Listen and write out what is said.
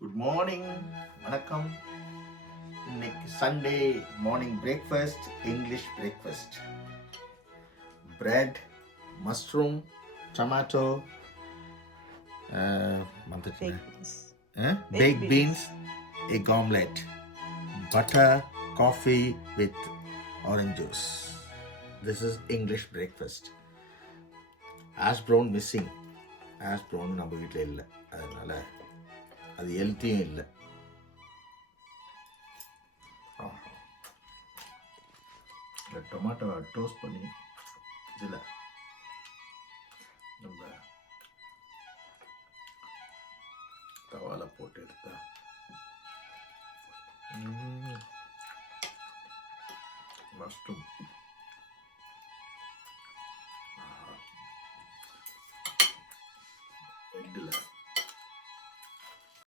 Good morning, வணக்கம். இன்னைக்கு Sunday morning breakfast, English breakfast. Bread, mushroom, tomato, baked beans, egg omelette, butter, coffee with orange juice. This is English breakfast. Ash brown missing. Ash brown நம்ம வீட்டில் இல்லை, அதனால அது ஹெல்த்தியும் இல்லை. இந்த டொமேட்டோவை toast பண்ணி இதில் நம்ம தவால போட்டு எடுத்தா மஷ்ரூம்